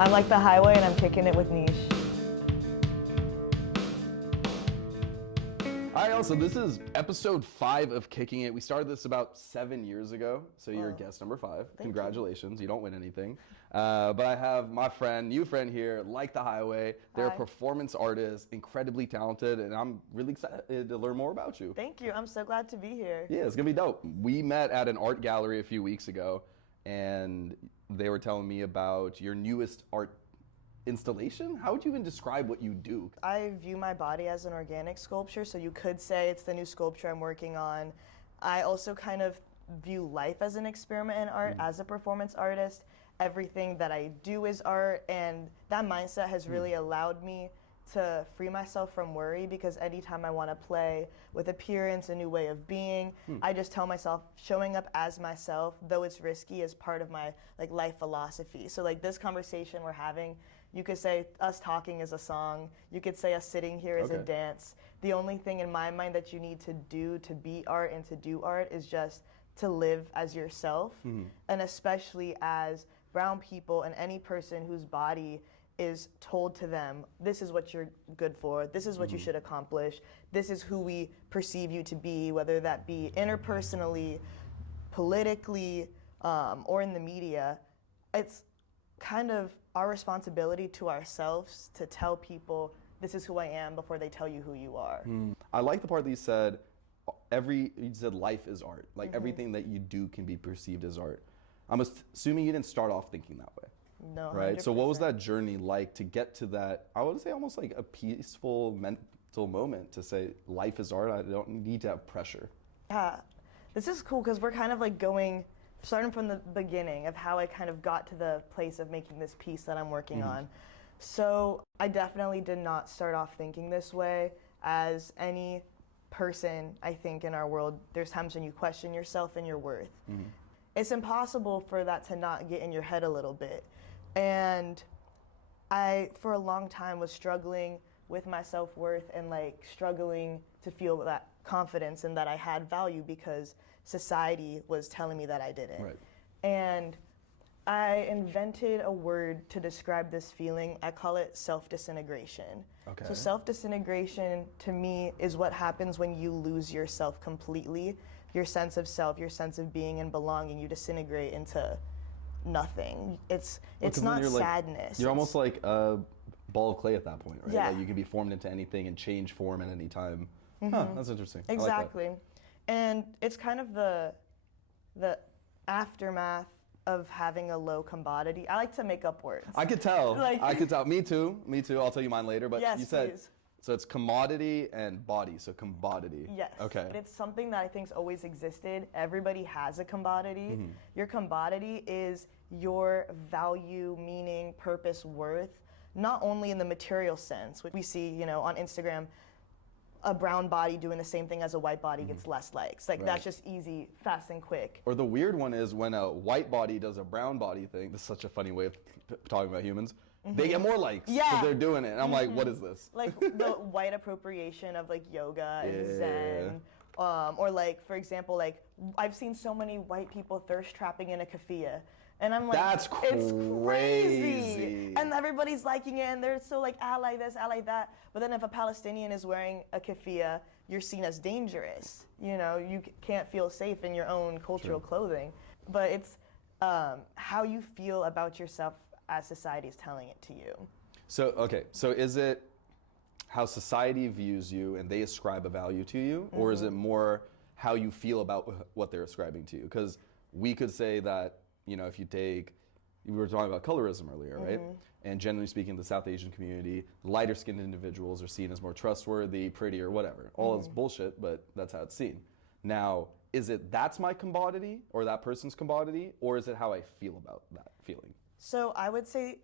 I'm like the highway and I'm kicking it with Neesh. All right, also, this is episode 5 of Kicking It. We started this about 7 years ago, so you're guest number 5. Congratulations, you don't win anything. But I have my new friend here, Like the Highway. They're a performance artist, incredibly talented, and I'm really excited to learn more about you. Thank you, I'm so glad to be here. Yeah, it's gonna be dope. We met at an art gallery a few weeks ago, and they were telling me about your newest art installation. How would you even describe what you do? I view my body as an organic sculpture, so you could say it's the new sculpture I'm working on. I also kind of view life as an experiment in art. As a performance artist, everything that I do is art, and that mindset has really allowed me to free myself from worry, because anytime I want to play with appearance, a new way of being, I just tell myself showing up as myself, though it's risky, is part of my life philosophy. So this conversation we're having, you could say us talking is a song. You could say us sitting here is a dance. The only thing in my mind that you need to do to be art and to do art is just to live as yourself. And especially as brown people and any person whose body is told to them, this is what you're good for, this is what you should accomplish, this is who we perceive you to be, whether that be interpersonally, politically, or in the media. It's kind of our responsibility to ourselves to tell people this is who I am before they tell you who you are. I like the part that you said, life is art. Everything that you do can be perceived as art. I'm assuming you didn't start off thinking that way. No, right? 100%. So what was that journey like to get to that, I would say almost like a peaceful mental moment to say life is art, I don't need to have pressure? Yeah, this is cool because we're kind of starting from the beginning of how I kind of got to the place of making this piece that I'm working on. So I definitely did not start off thinking this way. As any person, I think, in our world, there's times when you question yourself and your worth. It's impossible for that to not get in your head a little bit. And I, for a long time, was struggling with my self-worth and struggling to feel that confidence and that I had value because society was telling me that I didn't. Right. And I invented a word to describe this feeling. I call it self-disintegration. Okay. So self-disintegration to me is what happens when you lose yourself completely. Your sense of self, your sense of being and belonging, you disintegrate into nothing. It's not sadness. You're almost like a ball of clay at that point, right? Yeah. You can be formed into anything and change form at any time. That's interesting. Exactly. I like And it's kind of the aftermath of having a low commodity. I like to make up words. I could tell. I could tell. Me too. I'll tell you mine later. But yes, you said, please. So it's commodity and body. So commodity. Yes. Okay. But it's something that I think's always existed. Everybody has a commodity. Your commodity is your value, meaning, purpose, worth, not only in the material sense. We see, on Instagram, a brown body doing the same thing as a white body gets less likes. That's just easy, fast and quick. Or the weird one is when a white body does a brown body thing. This is such a funny way of talking about humans. They get more likes because they're doing it. And I'm like, what is this? The white appropriation of yoga and Zen. Or for example, I've seen so many white people thirst trapping in a keffiyeh. And I'm like, that's it's crazy. And everybody's liking it and they're so ally this, ally that. But then if a Palestinian is wearing a keffiyeh, you're seen as dangerous. You can't feel safe in your own cultural clothing. But it's how you feel about yourself as society is telling it to you. So is it how society views you and they ascribe a value to you, or is it more how you feel about what they're ascribing to you? Because we could say that, if you take, we were talking about colorism earlier, right? And generally speaking, the South Asian community, lighter skinned individuals are seen as more trustworthy, pretty, or whatever. All is bullshit, but that's how it's seen. Now, is it that's my commodity or that person's commodity, or is it how I feel about that feeling? So I would say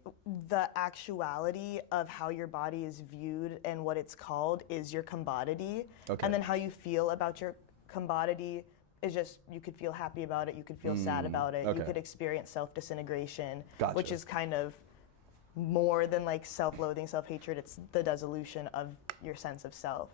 the actuality of how your body is viewed and what it's called is your commodity. Okay. And then how you feel about your commodity is just, you could feel happy about it, you could feel sad about it, you could experience self-disintegration, which is kind of more than self-loathing, self-hatred, it's the dissolution of your sense of self.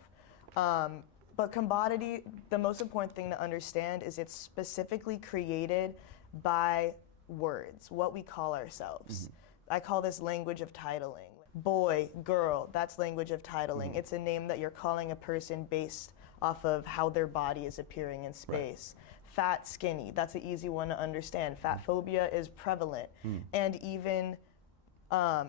But commodity, the most important thing to understand is it's specifically created by words, what we call ourselves. I call this language of titling. Boy, girl, that's language of titling. It's a name that you're calling a person based off of how their body is appearing in space. Right. Fat, skinny, that's an easy one to understand. Fat phobia is prevalent. And even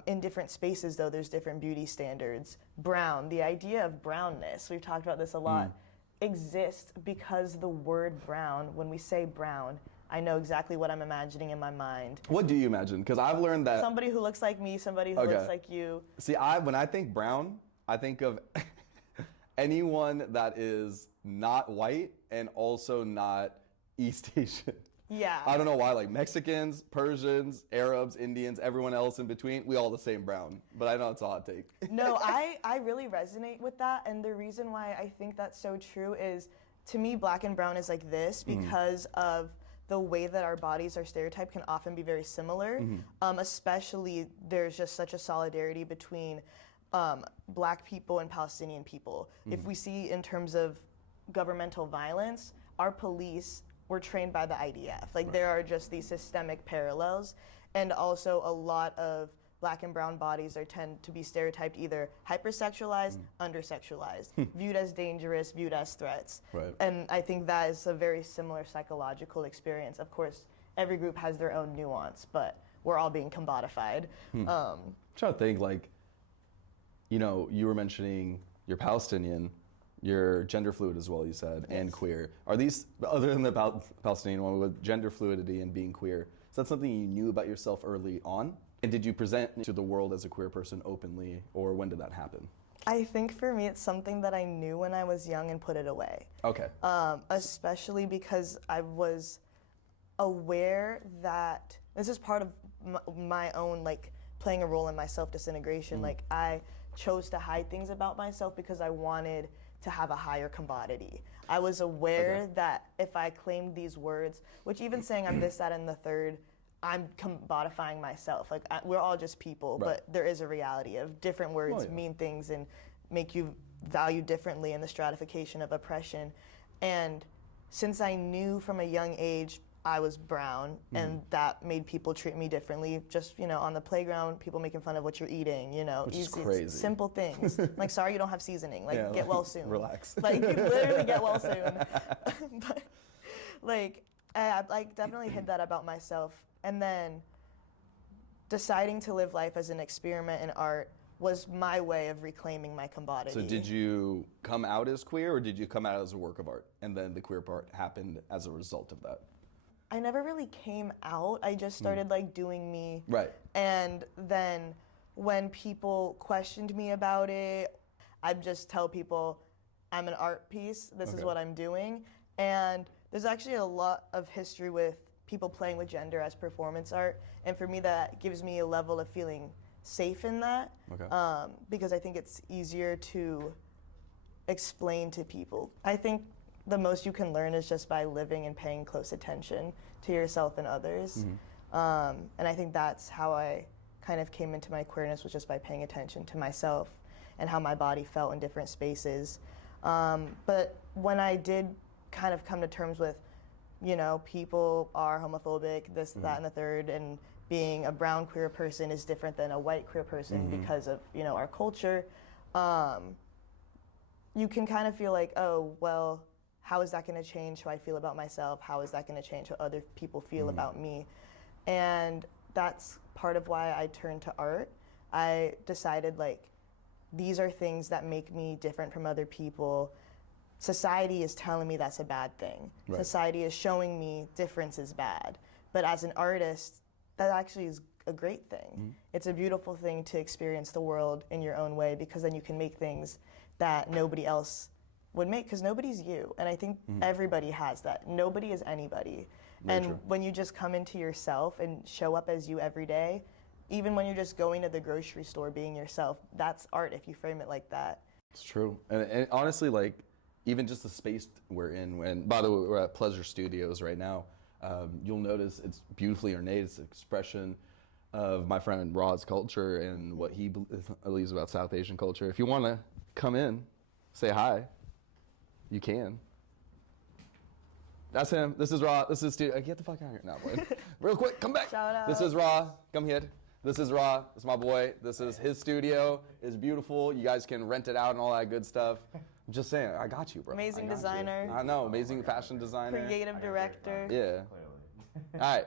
in different spaces, though, there's different beauty standards. Brown, the idea of brownness, we've talked about this a lot, exists because the word brown, when we say brown, I know exactly what I'm imagining in my mind. What do you imagine? Because I've learned that somebody who looks like me, somebody who looks like you. See, when I think brown, I think of anyone that is not white and also not East Asian. Yeah. I don't know why, like Mexicans, Persians, Arabs, Indians, everyone else in between, we all the same brown. But I know it's a hot take. No, I really resonate with that. And the reason why I think that's so true is, to me, black and brown is like this because of the way that our bodies are stereotyped can often be very similar. Especially, there's just such a solidarity between black people and Palestinian people. If we see in terms of governmental violence, our police were trained by the IDF. Like there are just these systemic parallels, and also a lot of black and brown bodies tend to be stereotyped either hypersexualized, undersexualized, viewed as dangerous, viewed as threats. Right. And I think that is a very similar psychological experience. Of course, every group has their own nuance, but we're all being commodified. I'm trying to think, like, you know, you were mentioning you're Palestinian, you're gender fluid as well, you said, and queer. Are these, other than the Palestinian one, with gender fluidity and being queer, is that something you knew about yourself early on? And did you present to the world as a queer person openly, or when did that happen? I think for me, it's something that I knew when I was young and put it away. Okay. Especially because I was aware that this is part of my own, like, playing a role in my self-disintegration. Like, I chose to hide things about myself because I wanted to have a higher commodity. I was aware that if I claimed these words, which even saying I'm this, that, and the third, I'm commodifying myself. Like, we're all just people, but there is a reality of different words mean things and make you value differently in the stratification of oppression. And since I knew from a young age I was brown, and that made people treat me differently. Just, you know, on the playground, people making fun of what you're eating, you know. Which is crazy. Simple things. Like, sorry you don't have seasoning. Like, get well soon. Relax. Like, you literally get well soon. But, like, I definitely hid that about myself. And then deciding to live life as an experiment in art was my way of reclaiming my commodity. So did you come out as queer, or did you come out as a work of art, and then the queer part happened as a result of that? I never really came out. I just started like doing me. Right. And then when people questioned me about it, I'd just tell people I'm an art piece. This is what I'm doing. And there's actually a lot of history with people playing with gender as performance art. And for me, that gives me a level of feeling safe in that. Because I think it's easier to explain to people. I think the most you can learn is just by living and paying close attention to yourself and others. And I think that's how I kind of came into my queerness, was just by paying attention to myself and how my body felt in different spaces. But when I did kind of come to terms with, you know, people are homophobic, this, that, and the third, and being a brown queer person is different than a white queer person because of, you know, our culture, you can kind of feel like, oh, well, how is that going to change how I feel about myself? How is that going to change how other people feel about me? And that's part of why I turned to art. I decided, like, these are things that make me different from other people. Society is telling me that's a bad thing. Society is showing me difference is bad. But as an artist, that actually is a great thing. It's a beautiful thing to experience the world in your own way, because then you can make things that nobody else would make, because nobody's you. And I think everybody has that. Nobody is anybody. And when you just come into yourself and show up as you every day, even when you're just going to the grocery store being yourself, that's art if you frame it like that. It's true. And honestly, like, even just the space we're in, when, by the way, we're at Pleasure Studios right now, you'll notice it's beautifully ornate. It's an expression of my friend Rod's culture and what he believes about South Asian culture. If you want to come in, say hi, you can. That's him. This is Ra. This is Studio. Get the fuck out of here now, boy. Real quick, come back. Shout out. This is Ra. Come here. This is Ra. This is my boy. This is his studio. It's beautiful. You guys can rent it out and all that good stuff. I'm just saying, I got you, bro. Amazing I got designer. you. I know, amazing fashion designer. Creative director. Yeah. All right.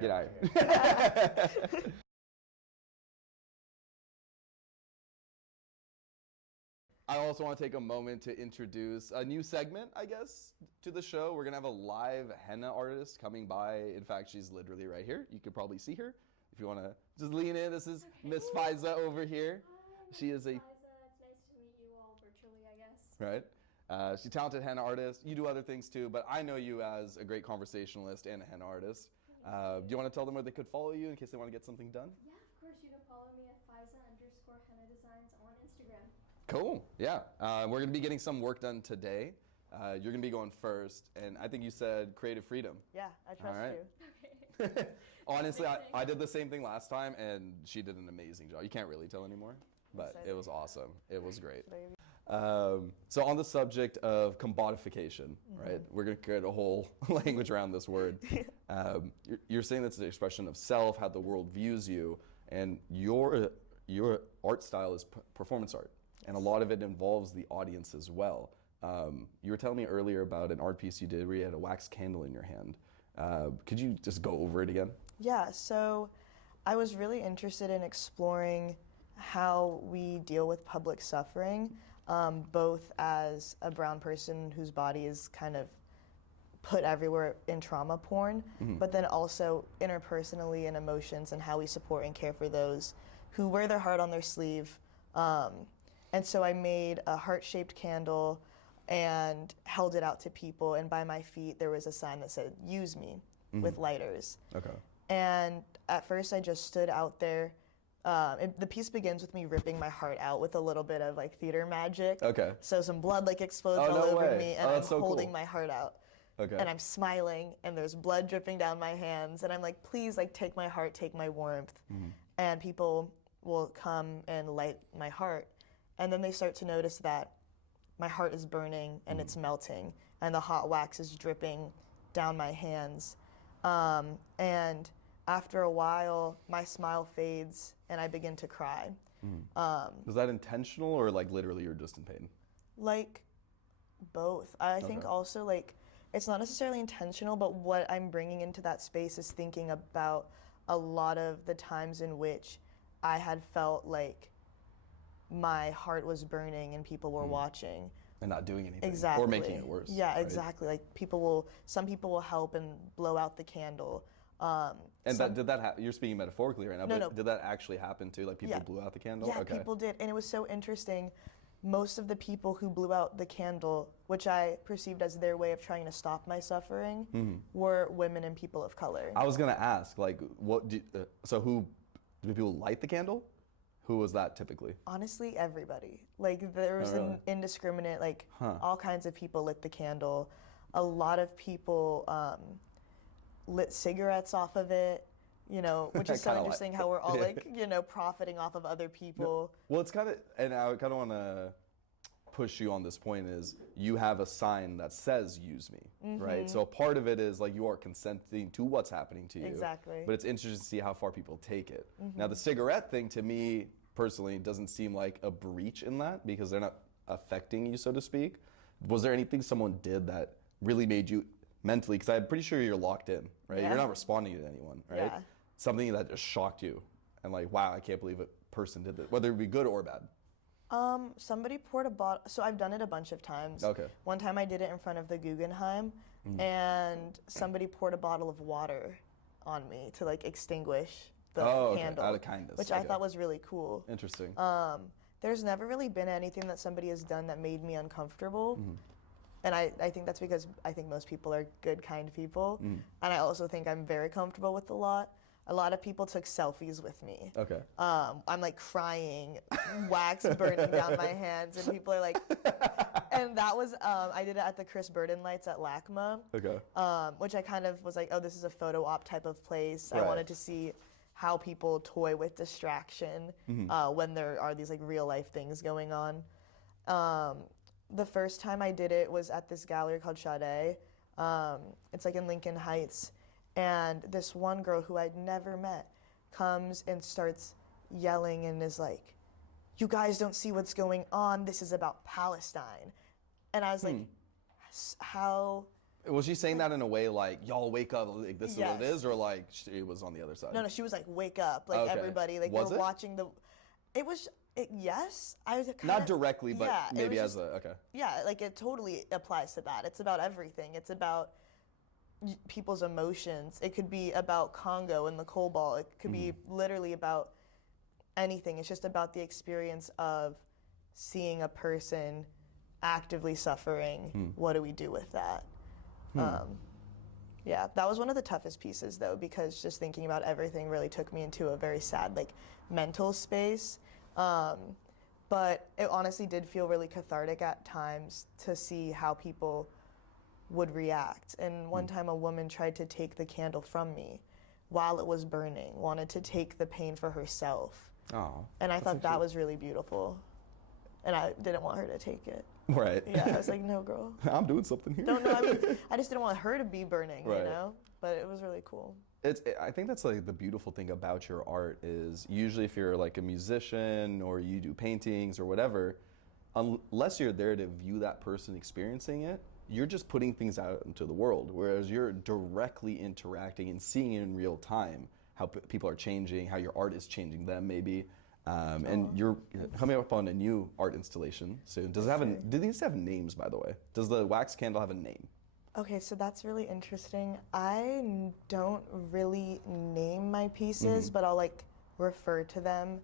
Get out of here. I also want to take a moment to introduce a new segment, I guess, to the show. We're going to have a live henna artist coming by. In fact, she's literally right here. You could probably see her if you want to just lean in. This is Miss Faiza over here. Hi, She is a... Faiza. It's nice to meet you all virtually, I guess. Right. She's a talented henna artist. You do other things too, but I know you as a great conversationalist and a henna artist. Do you want to tell them where they could follow you in case they want to get something done? Yeah, of course. You can follow me at Faiza_henna designs on Instagram. Cool. Yeah. We're going to be getting some work done today. You're going to be going first, and I think you said creative freedom. Yeah, I trust All right. you. Okay. Honestly, I did the same thing last time, and she did an amazing job. You can't really tell anymore, but it was awesome. It was great. So on the subject of commodification, right? We're going to create a whole language around this word. You're saying that's the expression of self, how the world views you, and your art style is performance art. And a lot of it involves the audience as well. You were telling me earlier about an art piece you did where you had a wax candle in your hand. Could you just go over it again? Yeah, so I was really interested in exploring how we deal with public suffering, both as a brown person whose body is kind of put everywhere in trauma porn, but then also interpersonally in emotions and how we support and care for those who wear their heart on their sleeve. And so I made a heart-shaped candle and held it out to people, and by my feet there was a sign that said, "Use me," with lighters. Okay. And at first I just stood out there. The piece begins with me ripping my heart out with a little bit of like theater magic. Okay. So some blood like explodes Oh, all no over way. me, and Oh, I'm that's so holding cool. my heart out. Okay. And I'm smiling, and there's blood dripping down my hands, and I'm like, please, like, take my heart, take my warmth. And people will come and light my heart. And then they start to notice that my heart is burning and it's melting, and the hot wax is dripping down my hands. And after a while, my smile fades and I begin to cry. Was that intentional or like literally you're just in pain? Like both. I think also like it's not necessarily intentional, but what I'm bringing into that space is thinking about a lot of the times in which I had felt like my heart was burning and people were watching. And not doing anything. Exactly. Or making it worse. Yeah, right? exactly. Like some people will help and blow out the candle. And you're speaking metaphorically right now, No, but no. did that actually happen too? Like people blew out the candle? Yeah, Okay. people did. And it was so interesting. Most of the people who blew out the candle, which I perceived as their way of trying to stop my suffering, were women and people of color. I was gonna ask, like, so who, do people light the candle? Who was that typically? Honestly, everybody. Like there was an indiscriminate, like all kinds of people lit the candle. A lot of people lit cigarettes off of it, you know, which is so interesting how we're all like, you know, profiting off of other people. Well, it's kind of, and I kind of want to push you on this point is you have a sign that says use me, right? So a part of it is like you are consenting to what's happening to you. Exactly. But it's interesting to see how far people take it. Now the cigarette thing to me personally doesn't seem like a breach in that because they're not affecting you, so to speak. Was there anything someone did that really made you mentally, because I'm pretty sure you're locked in, right? Yeah. You're not responding to anyone, right? Yeah. Something that just shocked you and like, wow, I can't believe a person did this, whether it be good or bad. Somebody poured a bottle, so I've done it a bunch of times. Okay. One time I did it in front of the Guggenheim, and somebody poured a bottle of water on me to like extinguish the candle. Out of kindness. Which I thought was really cool. Interesting. There's never really been anything that somebody has done that made me uncomfortable. And I think that's because I think most people are good, kind people. And I also think I'm very comfortable with a lot. A lot of people took selfies with me. Okay. I'm like crying, wax burning down my hands, and people are like, and that was, I did it at the Chris Burden lights at LACMA. Okay. Which I kind of was like, oh, this is a photo op type of place. Right. I wanted to see how people toy with distraction when there are these like real life things going on. The first time I did it was at this gallery called Sade. It's like in Lincoln Heights. And this one girl who I'd never met comes and starts yelling and is like, you guys don't see what's going on. This is about Palestine. And I was like, how? Was she saying that in a way like, y'all wake up, like this is what it Yes. is, or like she was on the other side? No, she was like, wake up. Like Okay. everybody, like Was we're it? watching yes. I was kinda, Not directly, but yeah, it maybe was as just- okay. Yeah, like it totally applies to that. It's about everything. It's about people's emotions. It could be about Congo and the coal ball. It could be literally about anything. It's just about the experience of seeing a person actively suffering. What do we do with that? Yeah, that was one of the toughest pieces though, because just thinking about everything really took me into a very sad, like, mental space. But it honestly did feel really cathartic at times to see how people would react. And one time a woman tried to take the candle from me while it was burning, wanted to take the pain for herself. Oh. And I thought that was really beautiful. And I didn't want her to take it. Right. Yeah, I was like, no, girl. I'm doing something here. Don't know. I mean, I just didn't want her to be burning, Right. you know? But it was really cool. I think that's like the beautiful thing about your art is usually if you're like a musician or you do paintings or whatever, unless you're there to view that person experiencing it, you're just putting things out into the world. Whereas you're directly interacting and seeing in real time how people are changing, how your art is changing them maybe. And you're coming up on a new art installation soon. Does it have do these have names, by the way? Does the wax candle have a name? Okay, so that's really interesting. I don't really name my pieces, but I'll like refer to them.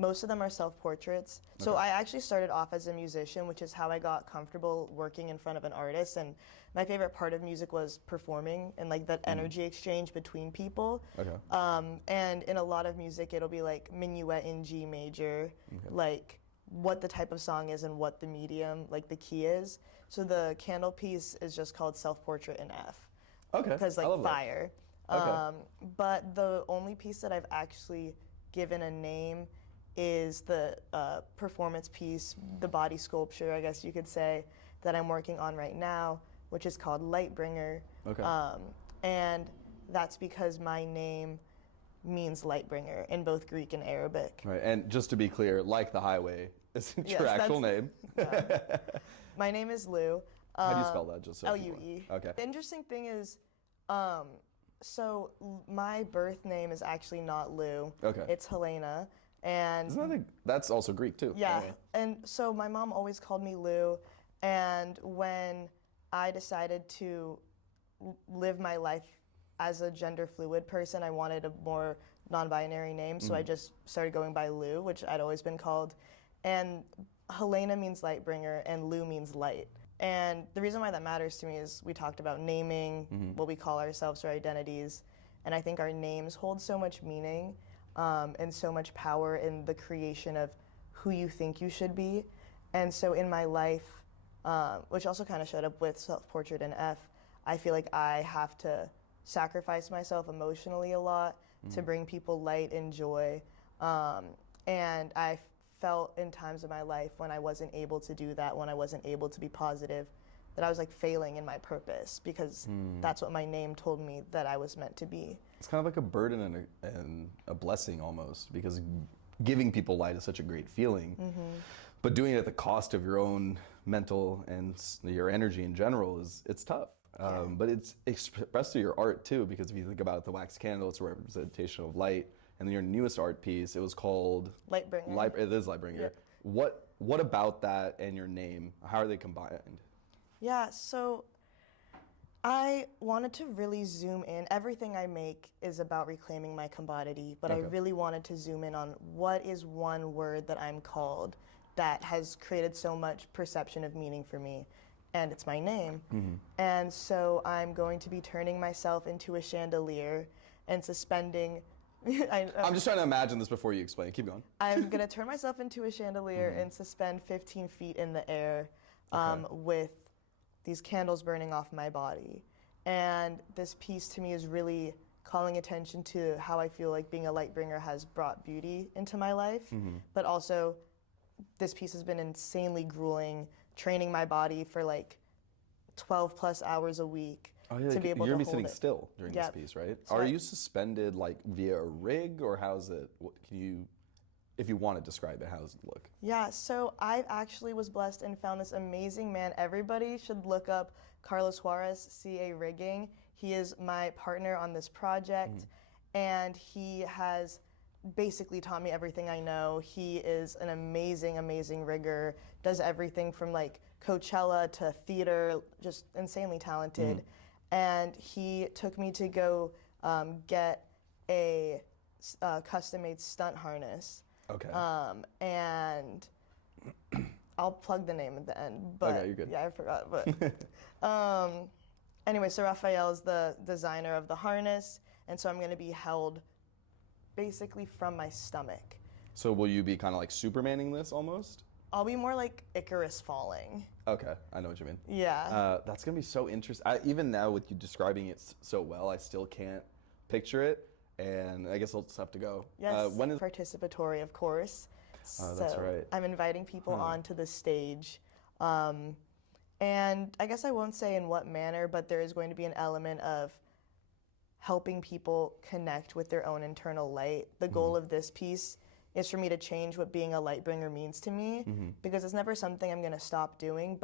Most of them are self-portraits. So I actually started off as a musician, which is how I got comfortable working in front of an artist. And my favorite part of music was performing and like that energy exchange between people. Okay. And in a lot of music, it'll be like minuet in G major, like what the type of song is and what the medium, like the key is. So the candle piece is just called Self-Portrait in F. Okay. Because I like love that. fire. Okay. But the only piece that I've actually given a name is the performance piece, the body sculpture, I guess you could say, that I'm working on right now, which is called Lightbringer. Okay. And that's because my name means Lightbringer in both Greek and Arabic. Right. And just to be clear, Like the Highway isn't Yes, your actual that's- name. My name is Lou. How do you spell that? Just so people- L-U-E. Okay. The interesting thing is, my birth name is actually not Lou. Okay. It's Helena. And Isn't that that's also Greek too? yeah, Anyway. and so my mom always called me Lou, and when I decided to live my life as a gender fluid person, I wanted a more non-binary name, so I just started going by Lou, which I'd always been called. And Helena means light bringer, and Lou means light. And the reason why that matters to me is we talked about naming, what we call ourselves, our identities, and I think our names hold so much meaning and so much power in the creation of who you think you should be. And so in my life, which also kind of showed up with Self-Portrait in F, I feel like I have to sacrifice myself emotionally a lot to bring people light and joy. And I felt in times of my life when I wasn't able to do that, when I wasn't able to be positive, that I was like failing in my purpose because that's what my name told me that I was meant to be. It's kind of like a burden and a blessing almost, because giving people light is such a great feeling. But doing it at the cost of your own mental and your energy in general it's tough. But it's expressed through your art too, because if you think about the wax candle, it's a representation of light. And then your newest art piece, it was called Lightbringer. It is Lightbringer. Yep. What about that and your name? How are they combined? Yeah, so I wanted to really zoom in. Everything I make is about reclaiming my commodity, but I Okay. really wanted to zoom in on what is one word that I'm called that has created so much perception of meaning for me, and it's my name. And so I'm going to be turning myself into a chandelier and suspending. I'm just trying to imagine this before you explain. Keep going. I'm going to turn myself into a chandelier and suspend 15 feet in the air with these candles burning off my body. And this piece to me is really calling attention to how I feel like being a light bringer has brought beauty into my life. But also, this piece has been insanely grueling, training my body for like 12 plus hours a week. Oh, yeah, to be able you're to gonna be hold sitting it. still during Yep. this piece, right? So Are you suspended like via a rig, or how's it? What, can you, if you want to describe it, how does it look? Yeah, so I actually was blessed and found this amazing man. Everybody should look up Carlos Juarez, CA Rigging. He is my partner on this project, and he has basically taught me everything I know. He is an amazing, amazing rigger, does everything from like Coachella to theater, just insanely talented. And he took me to go get a custom-made stunt harness. Okay. And I'll plug the name at the end, but Okay, you're good. yeah, I forgot. But anyway, so Raphael is the designer of the harness, and so I'm going to be held basically from my stomach. So will you be kind of like Supermaning this almost? I'll be more like Icarus falling. Okay, I know what you mean. Yeah. That's gonna be so interesting. Even now with you describing it so well, I still can't picture it, and I guess I'll just have to go. Yes, When is? participatory, of course. Oh, that's So right. I'm inviting people onto the stage. And I guess I won't say in what manner, but there is going to be an element of helping people connect with their own internal light. The goal of this piece is for me to change what being a light bringer means to me, because it's never something I'm going to stop doing,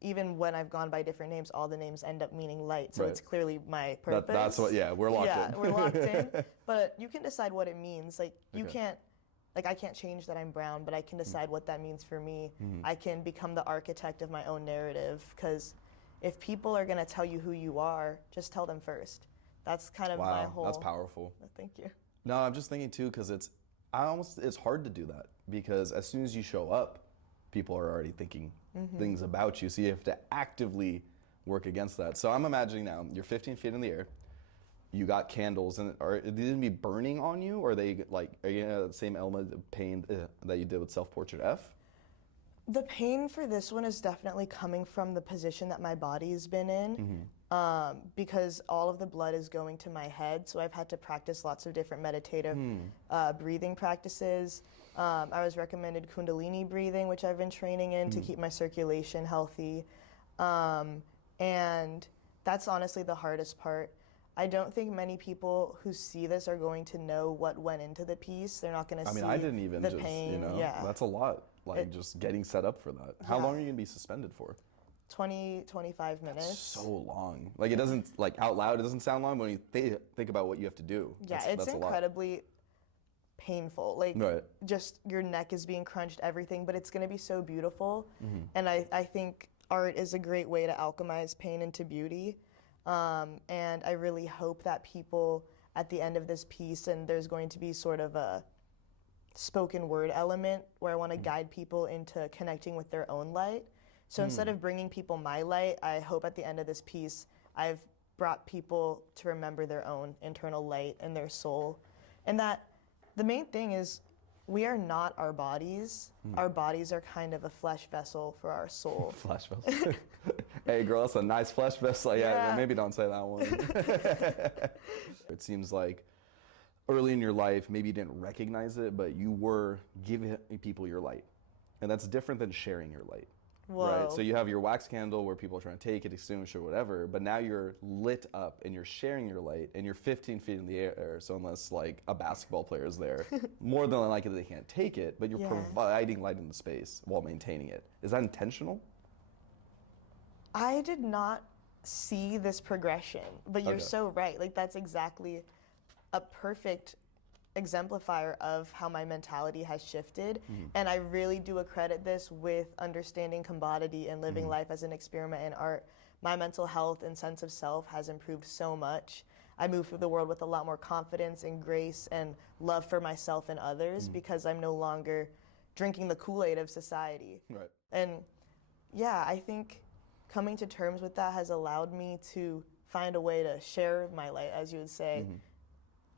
even when I've gone by different names, all the names end up meaning light, so Right. it's clearly my purpose. That's what. Yeah, we're locked in. Yeah, we're locked in, but you can decide what it means. Like, you Okay. can't, like, I can't change that I'm brown, but I can decide what that means for me. I can become the architect of my own narrative, because if people are going to tell you who you are, just tell them first. That's kind of my Wow, whole... that's powerful. Thank you. No, I'm just thinking too, because it's hard to do that, because as soon as you show up, people are already thinking things about you, so you have to actively work against that. So I'm imagining now you're 15 feet in the air, you got candles, and are they going to be burning on you, or are they like, are you gonna have the same element of pain that you did with Self-Portrait F? The pain for this one is definitely coming from the position that my body's been in, because all of the blood is going to my head, so I've had to practice lots of different meditative breathing practices. I was recommended Kundalini breathing, which I've been training in to keep my circulation healthy, and that's honestly the hardest part. I don't think many people who see this are going to know what went into the piece. They're not going to see I didn't even the just, pain. yeah. That's a lot, like just getting set up for that. How long are you going to be suspended for? 20, 25 minutes. That's so long. Like, it doesn't, like, out loud, it doesn't sound long, but when you think about what you have to do, Yeah, it's incredibly painful. Like, just your neck is being crunched, everything, but it's going to be so beautiful. And I think art is a great way to alchemize pain into beauty. And I really hope that people at the end of this piece, and there's going to be sort of a spoken word element where I want to guide people into connecting with their own light. So instead of bringing people my light, I hope at the end of this piece, I've brought people to remember their own internal light and their soul. And that the main thing is, we are not our bodies. Our bodies are kind of a flesh vessel for our soul. Flesh vessel. Hey girl, that's a nice flesh vessel. Yeah, maybe don't say that one. It seems like early in your life, maybe you didn't recognize it, but you were giving people your light. And that's different than sharing your light. Whoa. Right? So you have your wax candle where people are trying to take it, extinguish or whatever, but now you're lit up and you're sharing your light and you're 15 feet in the air, so unless like a basketball player is there, more than likely they can't take it, but you're providing light in the space while maintaining it. Is that intentional? I did not see this progression, but you're so right. Like, that's exactly a perfect exemplifier of how my mentality has shifted. And I really do accredit this with understanding commodity and living life as an experiment in art. My mental health and sense of self has improved so much. I move through the world with a lot more confidence and grace and love for myself and others because I'm no longer drinking the Kool-Aid of society. Right. And yeah, I think coming to terms with that has allowed me to find a way to share my light, as you would say.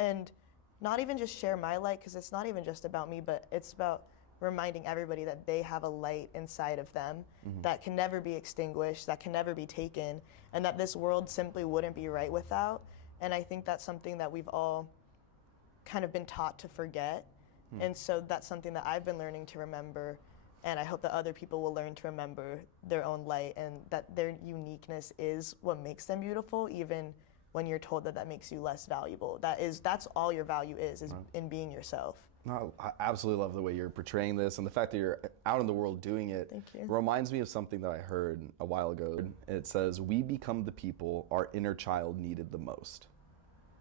And not even just share my light, because it's not even just about me, but it's about reminding everybody that they have a light inside of them that can never be extinguished, that can never be taken, and that this world simply wouldn't be right without. And I think that's something that we've all kind of been taught to forget. And so that's something that I've been learning to remember. And I hope that other people will learn to remember their own light and that their uniqueness is what makes them beautiful, even when you're told that that makes you less valuable. That's all your value is in being yourself. No, I absolutely love the way you're portraying this, and the fact that you're out in the world doing it. Thank you. Reminds me of something that I heard a while ago. It says, "We become the people our inner child needed the most."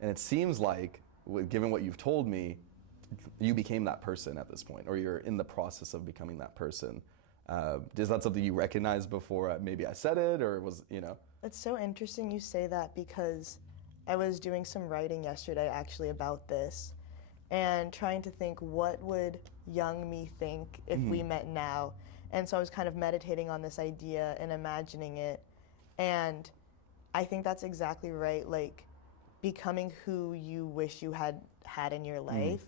And it seems like, given what you've told me, you became that person at this point, or you're in the process of becoming that person. Is that something you recognized before maybe I said it, or was, It's so interesting you say that, because I was doing some writing yesterday actually about this and trying to think, what would young me think if we met now? And so I was kind of meditating on this idea and imagining it. And I think that's exactly right. Like, becoming who you wish you had in your life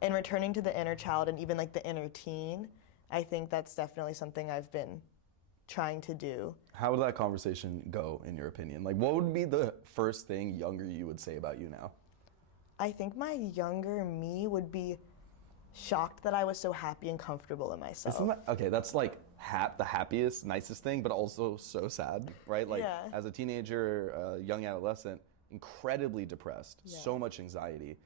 and returning to the inner child and even like the inner teen. I think that's definitely something I've been trying to do. How would that conversation go, in your opinion? Like, what would be the first thing younger you would say about you now? I think my younger me would be shocked that I was so happy and comfortable in myself. Isn't that, okay, that's like the happiest, nicest thing, but also so sad, right? Like, Yeah. as a teenager, young adolescent, incredibly depressed, Yeah. so much anxiety.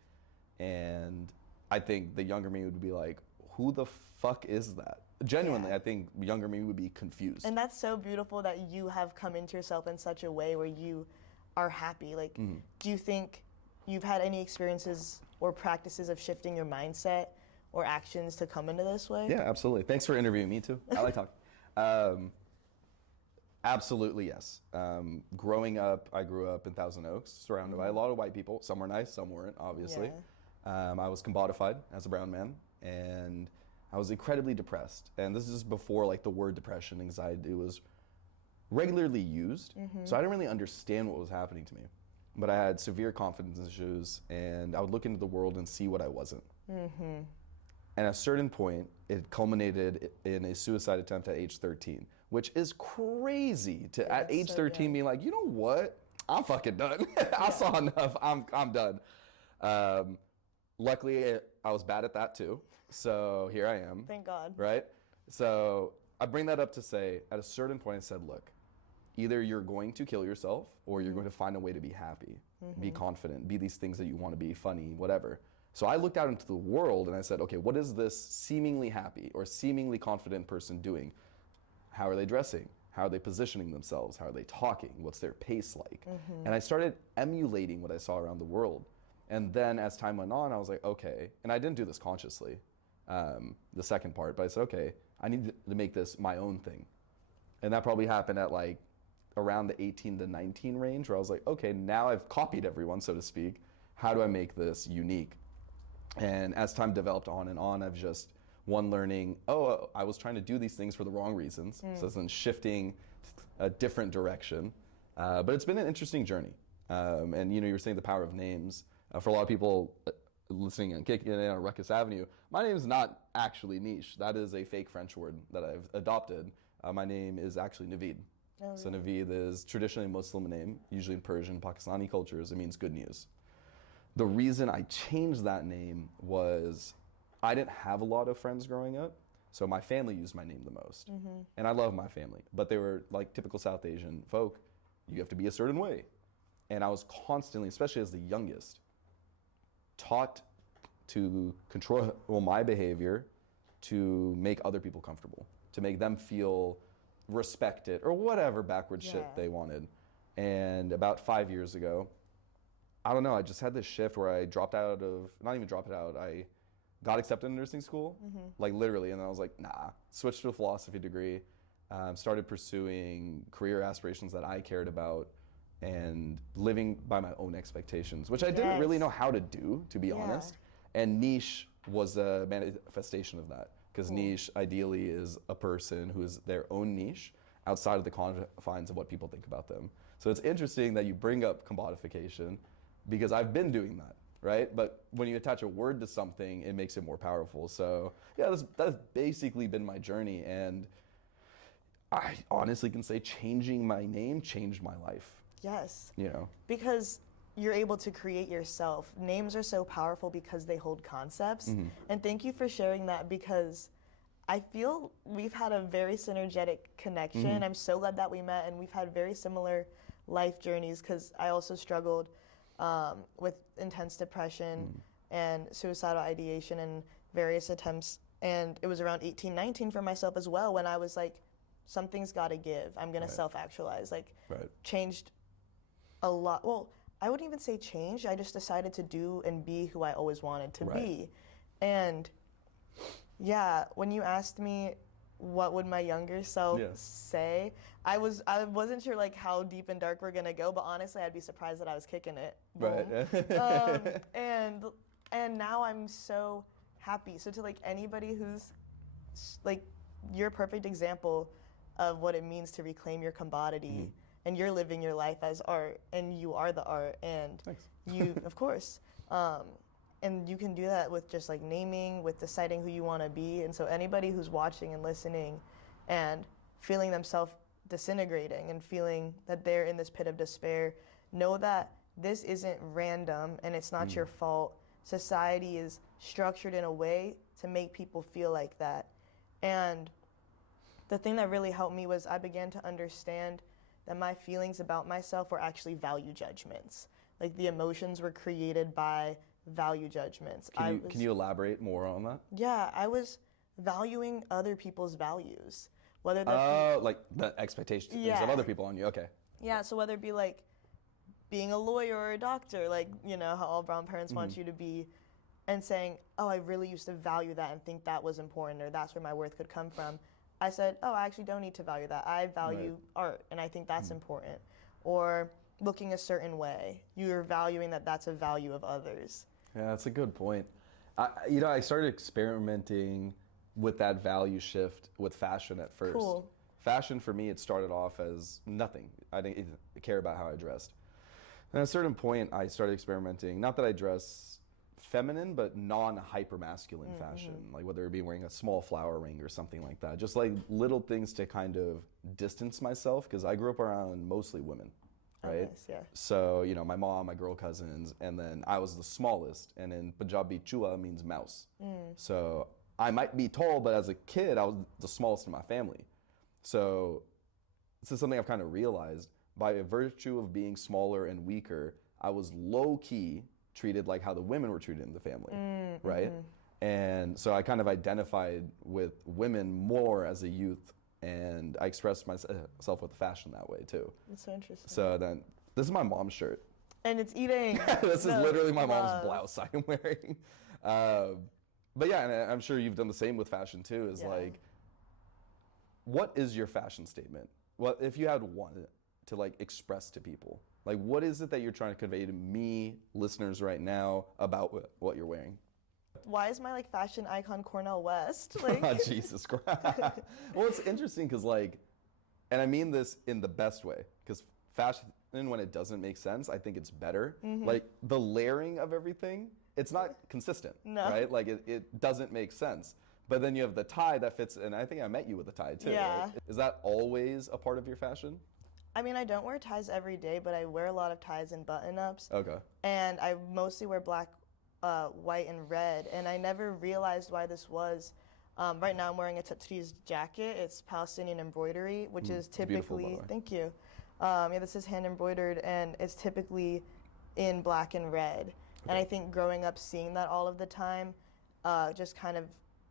And I think the younger me would be like, who the fuck is that? Genuinely, Yeah. I think younger me would be confused. And that's so beautiful that you have come into yourself in such a way where you are happy. Like, do you think you've had any experiences or practices of shifting your mindset or actions to come into this way? Yeah, absolutely. Thanks for interviewing me too. I like talking. Absolutely, yes. Growing up, I grew up in Thousand Oaks, surrounded by a lot of white people. Some were nice, some weren't, obviously. I was commodified as a brown man, and I was incredibly depressed. And this is before like the word depression, anxiety was regularly used. So I didn't really understand what was happening to me. But I had severe confidence issues, and I would look into the world and see what I wasn't. And at a certain point, it culminated in a suicide attempt at age 13, which is crazy to, at that's age so 13, young. being like, you know what? I'm fucking done. I saw enough. I'm done. Luckily, I was bad at that too. So here I am. Thank God. Right? So I bring that up to say, at a certain point, I said, look, either you're going to kill yourself or you're going to find a way to be happy, be confident, be these things that you want to be, funny, whatever. So I looked out into the world and I said, okay, what is this seemingly happy or seemingly confident person doing? How are they dressing? How are they positioning themselves? How are they talking? What's their pace like? And I started emulating what I saw around the world. And then as time went on, I was like, okay, and I didn't do this consciously, the second part, but I said, okay, I need to make this my own thing. And that probably happened at like around the 18 to 19 range, where I was like, okay, now I've copied everyone, so to speak. How do I make this unique? And as time developed on, I've just, learning, I was trying to do these things for the wrong reasons. So then shifting a different direction. But it's been an interesting journey. And you were saying the power of names. For a lot of people listening and Kickin It on Rukus Avenue, my name is not actually Neesh. That is a fake French word that I've adopted. My name is actually Naveed. So Naveed is traditionally a Muslim name, usually in Persian, Pakistani cultures. It means good news. The reason I changed that name was I didn't have a lot of friends growing up, so my family used my name the most. And I love my family, but they were like typical South Asian folk. You have to be a certain way. And I was constantly, especially as the youngest, taught to control my behavior to make other people comfortable, to make them feel respected or whatever backward shit they wanted. And about 5 years ago, I don't know, I just had this shift where I dropped out of, not even dropped out, I got accepted in nursing school, like literally, and then I was like, nah, switched to a philosophy degree, started pursuing career aspirations that I cared about, and living by my own expectations, which I didn't really know how to do, to be honest. And Neesh was a manifestation of that, because Neesh ideally is a person who is their own niche outside of the confines of what people think about them. So it's interesting that you bring up commodification, because I've been doing that, right? But when you attach a word to something, it makes it more powerful. So yeah, that's basically been my journey, and I honestly can say changing my name changed my life. Yes. You know, Because you're able to create yourself. Names are so powerful because they hold concepts. And thank you for sharing that, because I feel we've had a very synergetic connection. I'm so glad that we met, and we've had very similar life journeys because I also struggled with intense depression and suicidal ideation and various attempts. And it was around 18, 19 for myself as well when I was like, something's got to give. I'm going to self-actualize. Like, changed a lot. Well, I wouldn't even say change. I just decided to do and be who I always wanted to be. And yeah, when you asked me what would my younger self say, I wasn't sure like how deep and dark we're gonna go, but honestly, I'd be surprised that I was kicking it. Boom. And now I'm so happy. So to like anybody who's like, you're a perfect example of what it means to reclaim your commodity, and you're living your life as art, and you are the art, and you, of course. And you can do that with just like naming, with deciding who you want to be. And so anybody who's watching and listening and feeling themselves disintegrating and feeling that they're in this pit of despair, know that this isn't random and it's not your fault. Society is structured in a way to make people feel like that. And the thing that really helped me was I began to understand that my feelings about myself were actually value judgments. Like the emotions were created by value judgments. Can you elaborate more on that? Yeah, I was valuing other people's values, whether that like the expectations of other people on you. Okay. Yeah, so whether it be like being a lawyer or a doctor, like, you know, how all brown parents want you to be, and saying, oh, I really used to value that and think that was important, or that's where my worth could come from. I said, oh, I actually don't need to value that. I value art, and I think that's important. Or looking a certain way, you're valuing that that's a value of others. Yeah, that's a good point. I started experimenting with that value shift with fashion at first. Cool. Fashion for me, it started off as nothing. I didn't care about how I dressed. And at a certain point, I started experimenting. Not that I dress feminine, but non-hyper masculine fashion, like whether it be wearing a small flower ring or something like that. Just like little things to kind of distance myself, because I grew up around mostly women. Right? Nice, yeah. So, you know, my mom, my girl cousins, and then I was the smallest. And in Punjabi, chua means mouse. So I might be tall, but as a kid, I was the smallest in my family. So this is something I've kind of realized. By virtue of being smaller and weaker, I was low-key treated like how the women were treated in the family, right? And so I kind of identified with women more as a youth, and I expressed myself with fashion that way too. That's so interesting. So then, this is my mom's shirt. And it's eating. This is literally my mom's blouse I'm wearing. But yeah, and I'm sure you've done the same with fashion too, is like, what is your fashion statement? Well, if you had one to like express to people, like what is it that you're trying to convey to me, listeners right now, about what you're wearing? Why is my like fashion icon Cornel West? Like, Oh, Jesus Christ. Well, it's interesting because like, and I mean this in the best way, because fashion, when it doesn't make sense, I think it's better. Like the layering of everything, it's not consistent, right? Like it doesn't make sense. But then you have the tie that fits, and I think I met you with a tie too. Yeah. Right? Is that always a part of your fashion? I mean, I don't wear ties every day, but I wear a lot of ties and button-ups. Okay. And I mostly wear black, white, and red. And I never realized why this was. Right now I'm wearing a Tatis jacket. It's Palestinian embroidery, which is typically, thank you. Yeah, this is hand embroidered, and it's typically in black and red. Okay. And I think growing up seeing that all of the time just kind of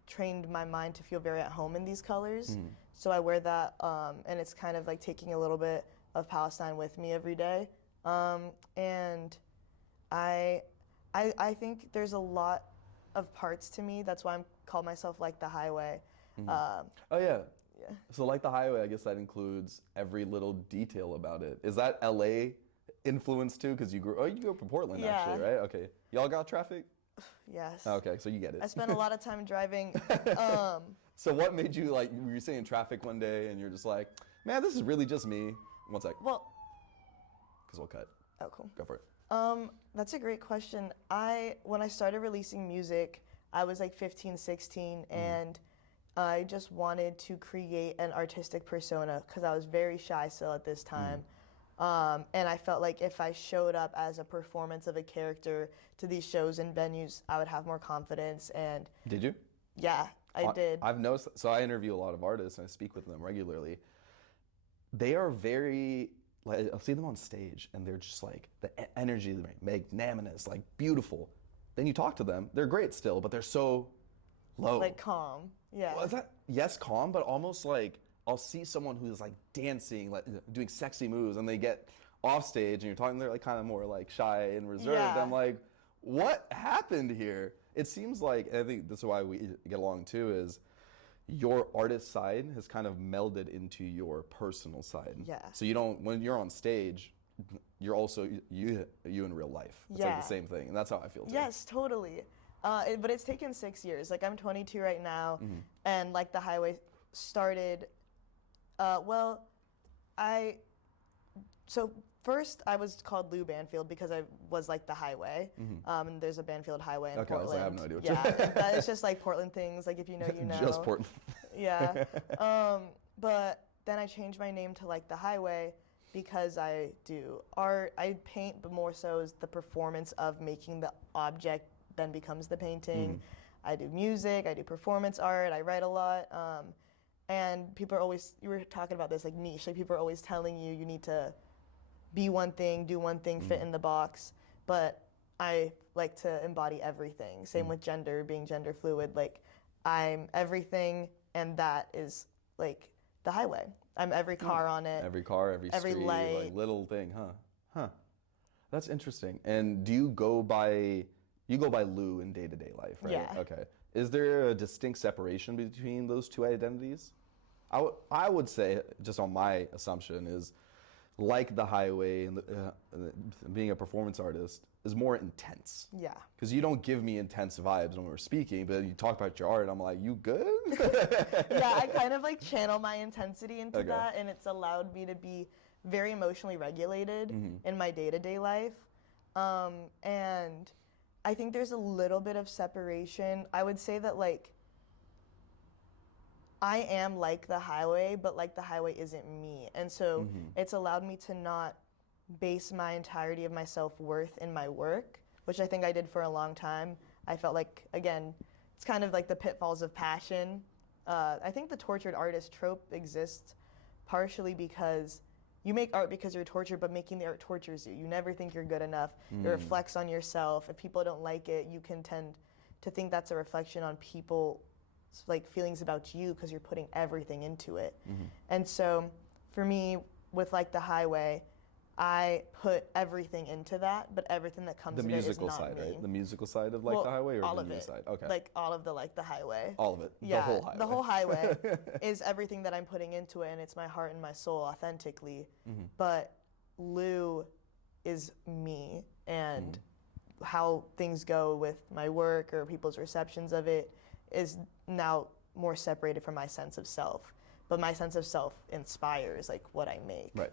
trained my mind to feel very at home in these colors. So I wear that, and it's kind of like taking a little bit of Palestine with me every day. And I think there's a lot of parts to me. That's why I call myself Like the Highway. Oh yeah. So Like the Highway, I guess that includes every little detail about it. Is that LA influence too? Because you grew up in Portland actually, right? Okay. Y'all got traffic? Yes. Okay, so you get it. I spent a lot of time driving. So what made you like, were you sitting in traffic one day and you're just like, man, this is really just me? One sec. Well. Because we'll cut. Oh, cool. Go for it. That's a great question. When I started releasing music, I was like 15, 16, and I just wanted to create an artistic persona because I was very shy still at this time. And I felt like if I showed up as a performance of a character to these shows and venues, I would have more confidence. And did you? Yeah, I did. I've noticed, so I interview a lot of artists and I speak with them regularly. They are very, like, I'll see them on stage and they're just like, the energy, they're magnanimous, like beautiful. Then you talk to them, they're great still, but they're so low. Like calm. Yeah. Well, is that, yes, calm, but almost like, I'll see someone who's like dancing, like doing sexy moves, and they get off stage and you're talking, they're like kind of more like shy and reserved. Yeah. I'm like, what happened here? It seems like, and I think this is why we get along too, is your artist side has kind of melded into your personal side. Yeah. So you don't, when you're on stage, you're also you in real life. It's like the same thing, and that's how I feel too. Yes, totally. But it's taken 6 years. Like I'm 22 right now, and Like the Highway started. So first I was called Lou Banfield because I was like the Highway. And there's a Banfield Highway in Portland. I have no idea what Yeah, it's just like Portland things. Like if you know, you know. Just Portland. Yeah. But then I changed my name to Like the Highway because I do art. I paint, but more so is the performance of making the object then becomes the painting. I do music. I do performance art. I write a lot. And people are always, you were talking about this, like Neesh, like people are always telling you you need to be one thing, do one thing, fit in the box. But I like to embody everything. Same with gender, being gender fluid. Like I'm everything, and that is like the highway. I'm every car on it. Every car, every street, light. like little thing, huh? That's interesting. And do you go by Lou in day-to-day life, right? Yeah. Okay. Is there a distinct separation between those two identities? I would say, just on my assumption, is Like the Highway and being a performance artist is more intense. Yeah. Because you don't give me intense vibes when we're speaking, but you talk about your art, I'm like, you good? Yeah, I kind of like channel my intensity into that, and it's allowed me to be very emotionally regulated in my day-to-day life. And I think there's a little bit of separation. I would say that like I am like the highway, but like the highway isn't me. And so it's allowed me to not base my entirety of my self-worth in my work, which I think I did for a long time. I felt like, again, it's kind of like the pitfalls of passion. I think the tortured artist trope exists partially because you make art because you're tortured, but making the art tortures you. You never think you're good enough. It reflects on yourself. If people don't like it, you can tend to think that's a reflection on people, like feelings about you because you're putting everything into it. And so for me, with Like the Highway, I put everything into that, but everything that comes The in it is musical not side, me. right? The musical side of Like the Highway, or all the of music it. side? Okay. Like all of the Like the Highway. All of it. Yeah, The whole highway. The whole highway is everything that I'm putting into it, and it's my heart and my soul authentically. But Lou is me, and how things go with my work or people's receptions of it is now more separated from my sense of self. But my sense of self inspires like what I make. Right.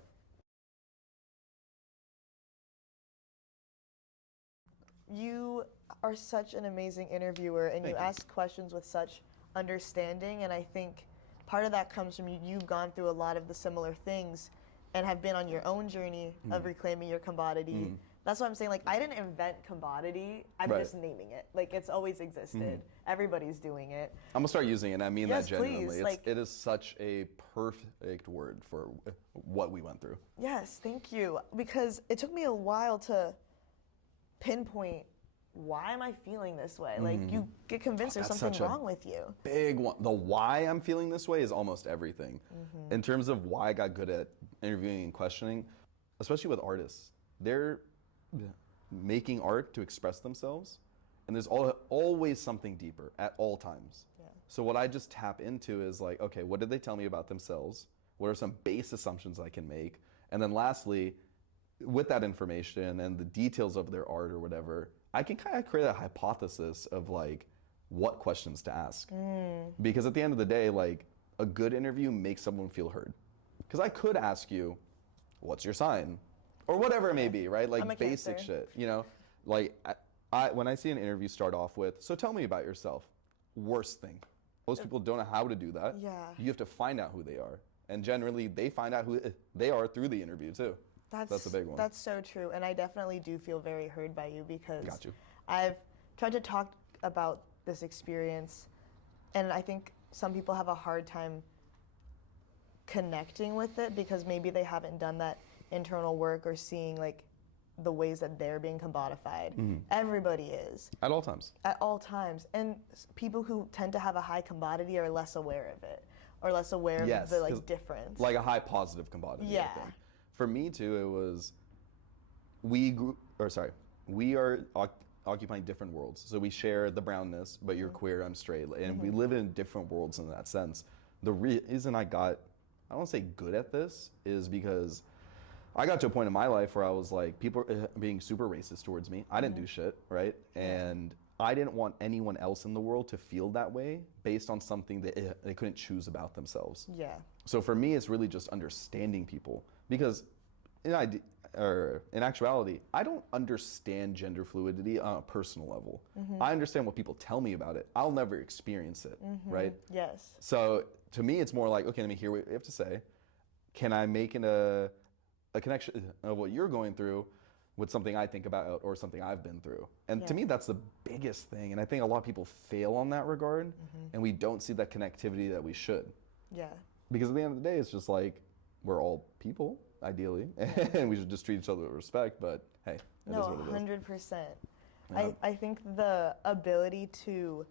You are such an amazing interviewer, and you ask questions with such understanding, and I think part of that comes from you've gone through a lot of the similar things and have been on your own journey of reclaiming your commodity. That's what I'm saying, like I didn't invent commodity, I'm just naming it. Like it's always existed. Everybody's doing it. I'm gonna start using it, and I mean Yes, that genuinely. please, It is such a perfect word for what we went through. Yes, thank you. Because it took me a while to pinpoint why am I feeling this way? Like you get convinced there's That's something such a wrong with you. Big one. The why I'm feeling this way is almost everything. In terms of why I got good at interviewing and questioning, especially with artists, they're making art to express themselves, and there's always something deeper at all times. So what I just tap into is like, okay, what did they tell me about themselves? What are some base assumptions I can make? And then lastly, with that information and the details of their art or whatever, I can kind of create a hypothesis of like what questions to ask. Because at the end of the day, like a good interview makes someone feel heard. Because I could ask you, what's your sign? Or whatever it may be, right? Like I'm a basic Cancer. shit, you know? Like when I see an interview start off with, so tell me about yourself. Worst thing. Most people don't know how to do that. Yeah. You have to find out who they are. And generally they find out who they are through the interview too. That's a big one. That's so true, and I definitely do feel very heard by you because Got you. I've tried to talk about this experience and I think some people have a hard time connecting with it because maybe they haven't done that internal work or seeing like the ways that they're being commodified. Everybody is. At all times. At all times. And people who tend to have a high commodity are less aware of it or less aware of the like difference. Like a high positive commodity. Yeah. I think. For me too, it was we are occupying different worlds. So we share the brownness, but you're queer, I'm straight, and we live in different worlds in that sense. The reason I don't want to say good at this is because I got to a point in my life where I was like, people are being super racist towards me. I didn't do shit, right? And I didn't want anyone else in the world to feel that way based on something that they couldn't choose about themselves. Yeah. So for me, it's really just understanding people because in actuality, I don't understand gender fluidity on a personal level. I understand what people tell me about it. I'll never experience it, right? Yes. So to me, it's more like, okay, let me hear what you have to say. Can I make a connection of what you're going through with something I think about or something I've been through? And to me, that's the biggest thing. And I think a lot of people fail on that regard, and we don't see that connectivity that we should. Yeah. Because at the end of the day, it's just like, we're all people, ideally, and we should just treat each other with respect, but hey, it is what it is. 100%. I think the ability to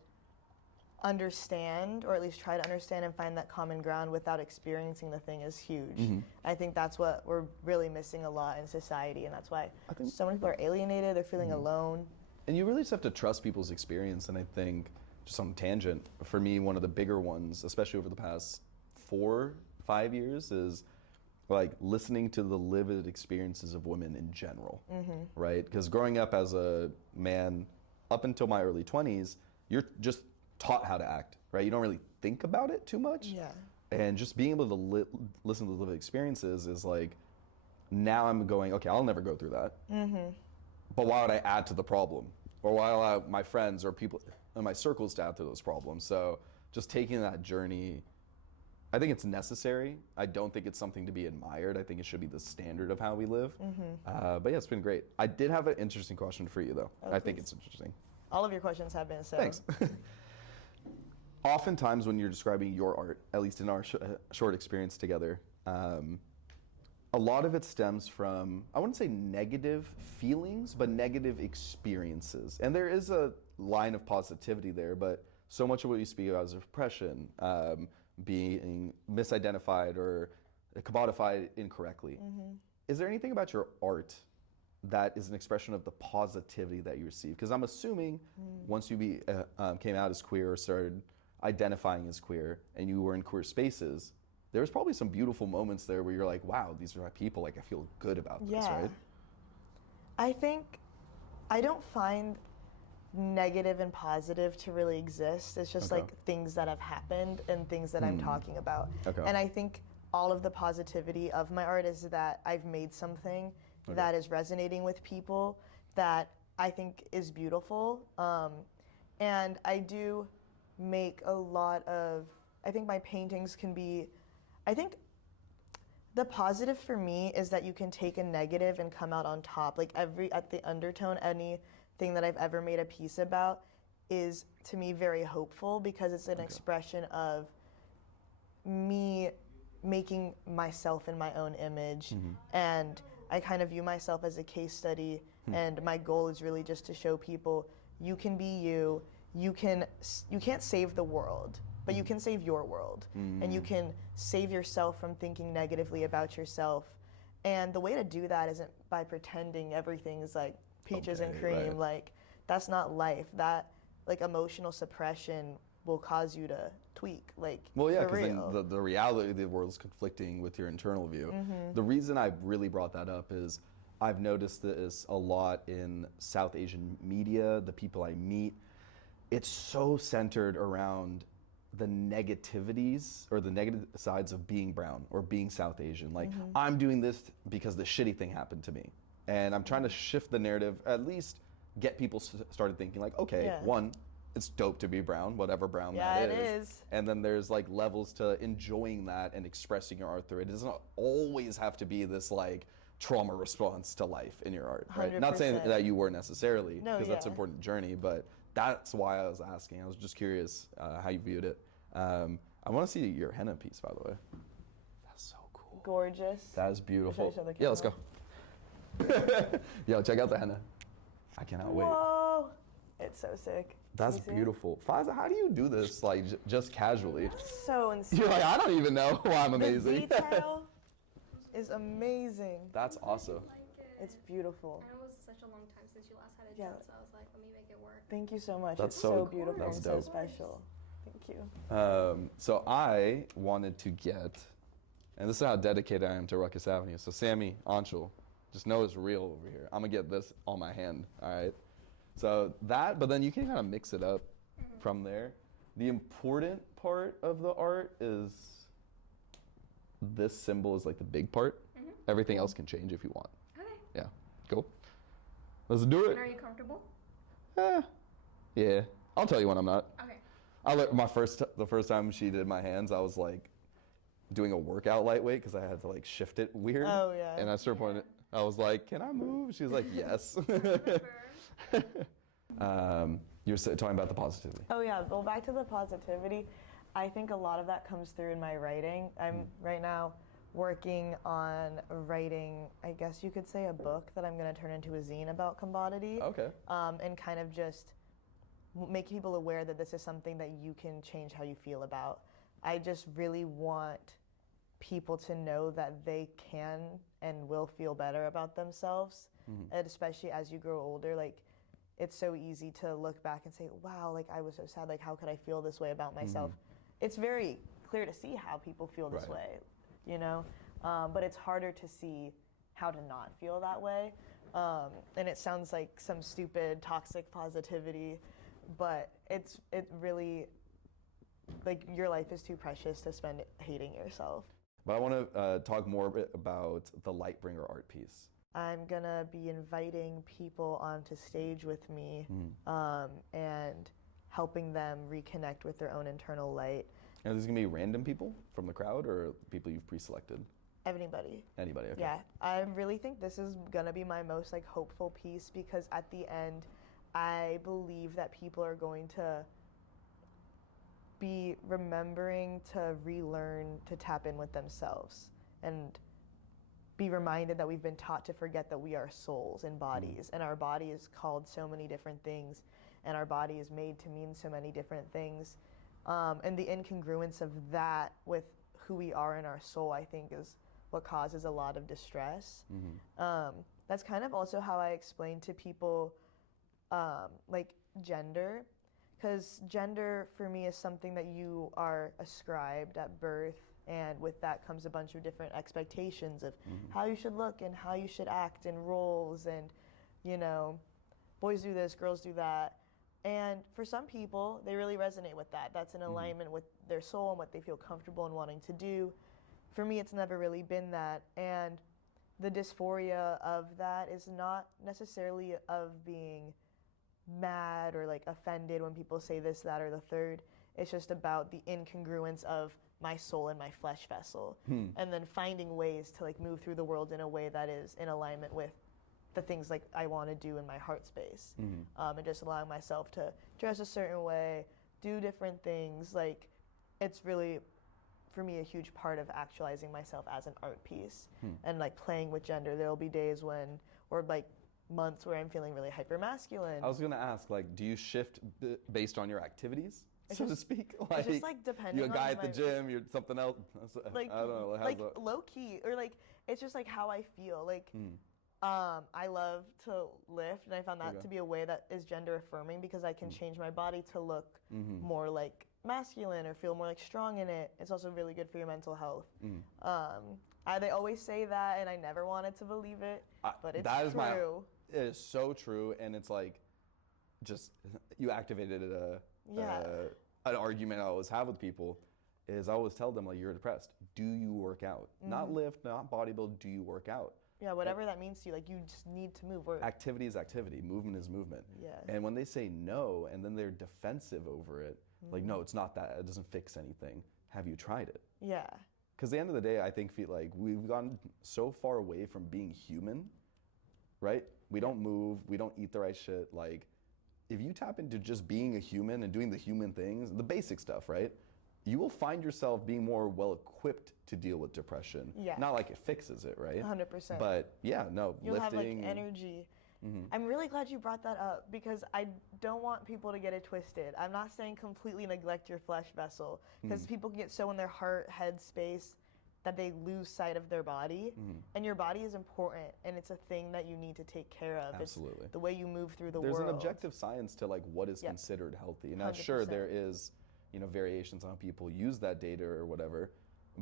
understand, or at least try to understand and find that common ground without experiencing the thing is huge. I think that's what we're really missing a lot in society, and that's why so many people are alienated, they're feeling alone. And you really just have to trust people's experience, and I think, just on a tangent, for me, one of the bigger ones, especially over the past 4-5 years, is like listening to the lived experiences of women in general, right? Because growing up as a man, up until my early 20s, you're just taught how to act, right? You don't really think about it too much. Yeah. And just being able to listen to the lived experiences is like, now I'm going, okay, I'll never go through that. But why would I add to the problem? Or why allow my friends or people in my circles to add to those problems? So just taking that journey, I think it's necessary. I don't think it's something to be admired. I think it should be the standard of how we live. But yeah, it's been great. I did have an interesting question for you, though. I think it's interesting. All of your questions have been, so. Thanks. Oftentimes when you're describing your art, at least in our short experience together, a lot of it stems from, I wouldn't say negative feelings, but negative experiences. And there is a line of positivity there, but so much of what you speak about is repression, being misidentified or commodified incorrectly. Is there anything about your art that is an expression of the positivity that you receive? Because I'm assuming once you came out as queer or started identifying as queer and you were in queer spaces, there was probably some beautiful moments there where you're like, wow, these are my people, like I feel good about this, right? I think I don't find negative and positive to really exist. It's just like things that have happened and things that I'm talking about. And I think all of the positivity of my art is that I've made something that is resonating with people that I think is beautiful. And I do make a lot of, I think my paintings can be, I think the positive for me is that you can take a negative and come out on top. Like at the undertone, anything that I've ever made a piece about is to me very hopeful because it's an expression of me making myself in my own image. And I kind of view myself as a case study, and my goal is really just to show people you can be you. You can't save the world, but you can save your world, and you can save yourself from thinking negatively about yourself. And the way to do that isn't by pretending everything is like peaches and cream. Like that's not life. That like emotional suppression will cause you to tweak. Like well, yeah, because then the reality of the world is conflicting with your internal view. The reason I really brought that up is I've noticed this a lot in South Asian media, the people I meet. It's so centered around the negativities or the negative sides of being brown or being South Asian. Like, I'm doing this because the shitty thing happened to me. And I'm trying to shift the narrative, at least get people started thinking like, okay, one, it's dope to be brown, whatever brown that is. Yeah, it is. And then there's like levels to enjoying that and expressing your art through it. It doesn't always have to be this like trauma response to life in your art, right? 100%. Not saying that you were necessarily, because that's an important journey, but that's why I was asking. I was just curious how you viewed it. I want to see your henna piece, by the way. That's so cool. Gorgeous. That is beautiful. Should I show the Yeah, let's go. Yo, check out the henna. I cannot wait. Whoa, it's so sick. That's Can you see it? beautiful. Faiza, how do you do this like just casually? So insane. You're like, I don't even know why I'm The amazing. detail is amazing. That's awesome. Like it. It's beautiful. I know it was such a long time since you last had it Yeah. done, so I was like, let me make it work. Thank you so much. That's It's so so cool. beautiful That's and so dope. special. Thank you. So I wanted to get, and this is how dedicated I am to Rukus Avenue. So Sammy, Anshul, just know it's real over here. I'm gonna get this on my hand, all right? So that, but then you can kind of mix it up from there. The important part of the art is this symbol is like the big part. Everything else can change if you want. Okay. Yeah, cool. Let's do it. And are you comfortable? Yeah, I'll tell you when I'm not. Okay. The first time she did my hands, I was like doing a workout lightweight because I had to like shift it weird. Oh, yeah. And I started pointing. I was like, "Can I move?" She was like, "Yes." You were talking about the positivity. Oh yeah, well back to the positivity. I think a lot of that comes through in my writing. I'm right now working on writing, I guess you could say, a book that I'm going to turn into a zine about commodity. Okay. And kind of just make people aware that this is something that you can change how you feel about. I just really want people to know that they can and will feel better about themselves, and especially as you grow older. Like, it's so easy to look back and say, wow, like I was so sad, like how could I feel this way about myself? It's very clear to see how people feel this Right. way, you know? But it's harder to see how to not feel that way. And it sounds like some stupid toxic positivity, but it really, like, your life is too precious to spend it hating yourself. But I want to talk more about the Lightbringer art piece. I'm gonna be inviting people onto stage with me and helping them reconnect with their own internal light. And is this gonna be random people from the crowd or people you've pre-selected? Anybody. Anybody? Okay. Yeah, I really think this is gonna be my most like hopeful piece because at the end, I believe that people are going to be remembering to relearn to tap in with themselves and be reminded that we've been taught to forget that we are souls and bodies, and our body is called so many different things, and our body is made to mean so many different things. And the incongruence of that with who we are in our soul, I think, is what causes a lot of distress. That's kind of also how I explain to people like gender, because gender for me is something that you are ascribed at birth, and with that comes a bunch of different expectations of how you should look and how you should act and roles, and you know, boys do this, girls do that. And for some people, they really resonate with that. That's in alignment with their soul and what they feel comfortable in wanting to do. For me, it's never really been that. And the dysphoria of that is not necessarily of being mad or like offended when people say this, that, or the third. It's just about the incongruence of my soul and my flesh vessel, and then finding ways to like move through the world in a way that is in alignment with the things like I want to do in my heart space, and just allowing myself to dress a certain way, do different things. Like, it's really, for me, a huge part of actualizing myself as an art piece and like playing with gender. There'll be days when, or like months where I'm feeling really hyper masculine. I was gonna ask, like, do you shift based on your activities, It's so to just- speak? it's just like depending you're a guy on at the my- gym, you're something else. Like, I don't know. How's like that? low key, or like it's just like how I feel. Like, I love to lift, and I found that Okay. to be a way that is gender affirming because I can change my body to look more like masculine or feel more like strong in it. It's also really good for your mental health. They always say that, and I never wanted to believe it, but it's that is true. It is so true, and it's like, just you activated an argument I always have with people. Is I always tell them, like, you're depressed. Do you work out? Not lift, not bodybuild. Do you work out? Yeah, whatever that means to you, like you just need to move. Or Activity is activity. Movement is movement. Yeah. And when they say no, and then they're defensive over it, like, no, it's not that. It doesn't fix anything. Have you tried it? yeah, Because at the end of the day, I think like we've gone so far away from being human, right? We don't move. We don't eat the right shit. Like, if you tap into just being a human and doing the human things, the basic stuff, right? You will find yourself being more well equipped to deal with depression. Yeah. Not like it fixes it, right? 100%. But yeah, no, You'll lifting. have like energy. I'm really glad you brought that up because I don't want people to get it twisted. I'm not saying completely neglect your flesh vessel because people can get so in their heart, head space that they lose sight of their body. And your body is important and it's a thing that you need to take care of. Absolutely. It's the way you move through the world. There's an objective science to like what is considered healthy. Now, sure, 100%. there is, you know, variations on how people use that data or whatever.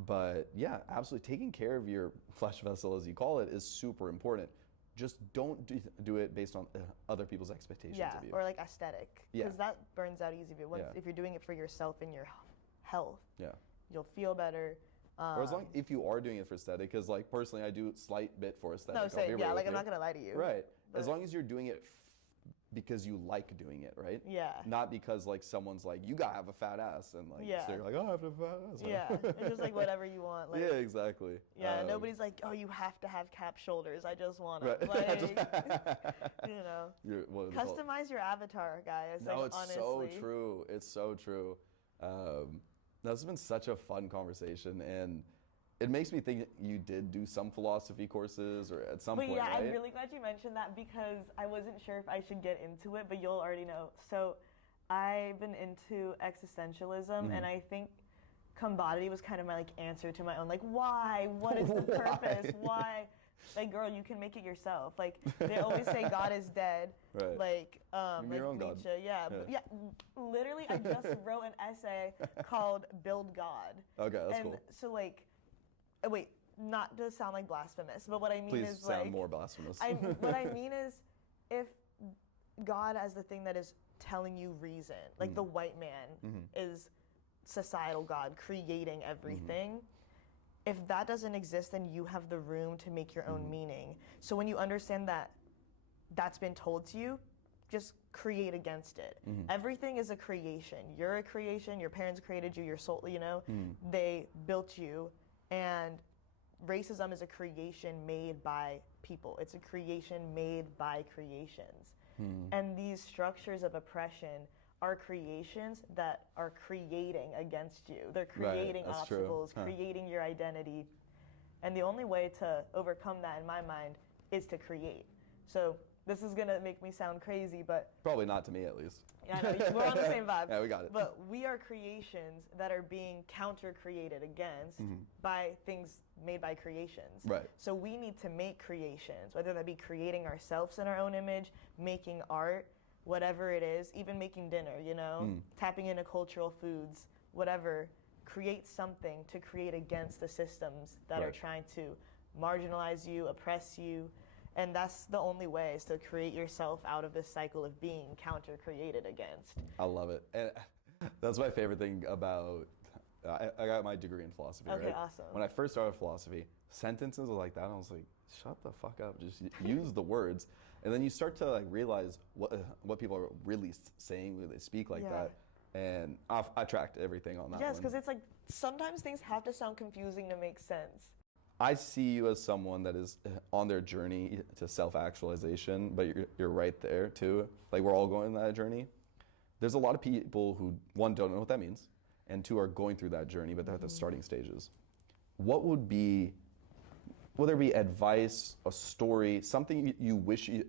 But yeah, absolutely, taking care of your flesh vessel, as you call it, is super important. Just don't do it based on other people's expectations of you. Or like aesthetic, because that burns out easy. If you're doing it for yourself and your health, you'll feel better. Or as long if you are doing it for aesthetic, because like personally, I do slight bit for aesthetic. No, same. Yeah, like I'm not gonna lie to you. Right. As long as you're doing it because you like doing it, right? Yeah. Not because like someone's like, you gotta have a fat ass, and like so you're like, oh, I have a fat ass. Yeah. It's just like whatever you want. Like, yeah, exactly. Yeah. Nobody's like, oh, you have to have cap shoulders. I just want to. Right. Like, you know. Customize your avatar, guys. No, like, it's honestly. so true. It's so true. That's been such a fun conversation, and it makes me think you did do some philosophy courses or at some point, yeah, right? I'm really glad you mentioned that because I wasn't sure if I should get into it, but you'll already know. So I've been into existentialism, and I think combodity was kind of my like answer to my own like, why? What is the purpose? Why? Like, girl, you can make it yourself. Like, they always say God is dead. Right. Like, You're your own Nietzsche. God. Yeah. But yeah, literally, I just wrote an essay called Build God. Okay, that's and cool. so, like, wait, not to sound like blasphemous, but what I mean Please is sound like more blasphemous. what I mean is if God as the thing that is telling you reason, like the white man is societal God creating everything. If that doesn't exist, then you have the room to make your own meaning. So when you understand that that's been told to you, just create against it. Everything is a creation. You're a creation. Your parents created you. Your soul, you know, they built you. And racism is a creation made by people. It's a creation made by creations. And these structures of oppression are creations that are creating against you. They're creating obstacles, creating your identity. And the only way to overcome that, in my mind, is to create. So this is going to make me sound crazy, but... Probably not to me, at least. Yeah, I know, we're on the same vibe. Yeah, we got it. But we are creations that are being counter-created against by things made by creations. Right. So we need to make creations, whether that be creating ourselves in our own image, making art, whatever it is, even making dinner, you know, tapping into cultural foods, whatever. Create something to create against the systems that are trying to marginalize you, oppress you. And that's the only way, is to create yourself out of this cycle of being counter-created against. I love it. And that's my favorite thing about, I got my degree in philosophy, Okay, right? awesome. When I first started philosophy, sentences like that, I was like, shut the fuck up, just use the words. And then you start to like realize what people are really saying when they speak like that. And I tracked everything on that one. Yes, because it's like, sometimes things have to sound confusing to make sense. I see you as someone that is on their journey to self-actualization, but you're right there too. Like, we're all going on that journey. There's a lot of people who, one, don't know what that means, and two, are going through that journey, but they're at the starting stages. What would be, whether it be advice, a story, something you wish you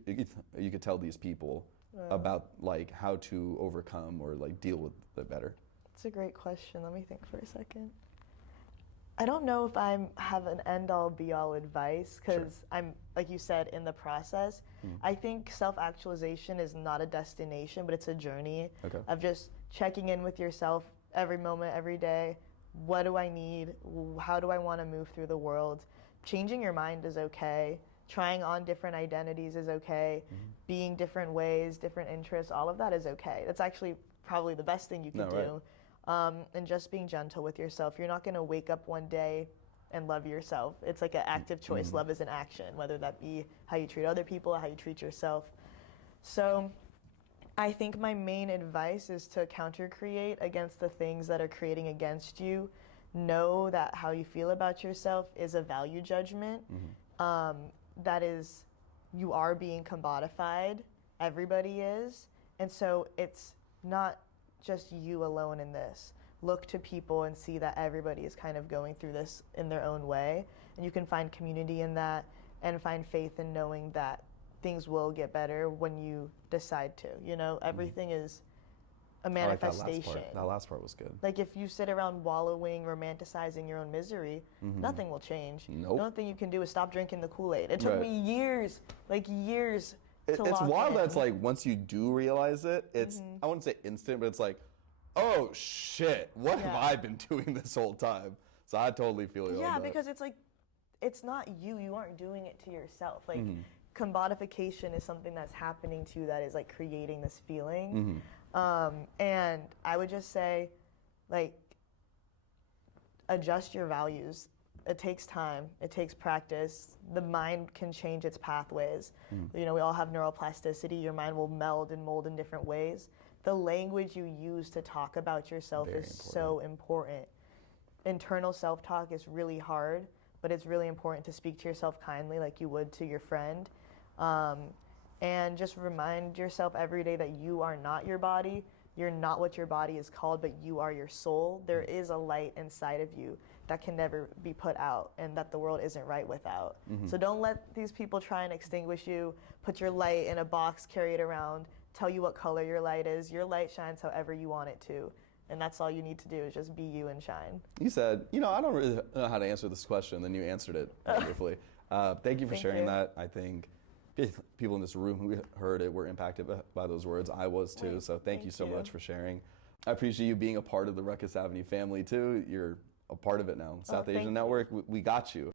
could tell these people about like how to overcome or like deal with it better? It's a great question. Let me think for a second. I don't know if I have an end-all be-all advice because I'm, like you said, in the process. I think self-actualization is not a destination, but it's a journey of just checking in with yourself every moment, every day. What do I need? How do I want to move through the world? Changing your mind is okay. Trying on different identities is okay. Being different ways, different interests, all of that is okay. That's actually probably the best thing you can do. And just being gentle with yourself. You're not going to wake up one day and love yourself. It's like an active choice. Love is an action, whether that be how you treat other people, how you treat yourself. So I think my main advice is to counter-create against the things that are creating against you. Know that how you feel about yourself is a value judgment. That is, you are being commodified. Everybody is. And so it's not just you alone in this. Look to people and see that everybody is kind of going through this in their own way. And you can find community in that and find faith in knowing that things will get better when you decide to. You know, everything is a manifestation. That last part was good. Like if you sit around wallowing, romanticizing your own misery, nothing will change. Nope. The only thing you can do is stop drinking the Kool-Aid. It took me years, like years to It's lock wild in. that it's like once you do realize it, it's, I wouldn't say instant, but it's like, oh shit, what have I been doing this whole time? So I totally feel you on that. Because it's like, it's not you. You aren't doing it to yourself. Like commodification is something that's happening to you that is like creating this feeling. And I would just say, like, adjust your values. It takes time. It takes practice. The mind can change its pathways. You know, we all have neuroplasticity. Your mind will meld and mold in different ways. The language you use to talk about yourself is so important. Internal self-talk is really hard, but it's really important to speak to yourself kindly like you would to your friend. And just remind yourself every day that you are not your body. You're not what your body is called, but you are your soul. There is a light inside of you that can never be put out and that the world isn't right without. So don't let these people try and extinguish you, put your light in a box, carry it around, tell you what color your light is. Your light shines however you want it to. And that's all you need to do is just be you and shine. You said, you know, I don't really know how to answer this question, then you answered it wonderfully. Thank you for sharing that. I think people in this room who heard it were impacted by those words. I was too, so thank you so much for sharing. I appreciate you being a part of the Rukus Avenue family too. You're a part of it now. South Asian Network, we got you.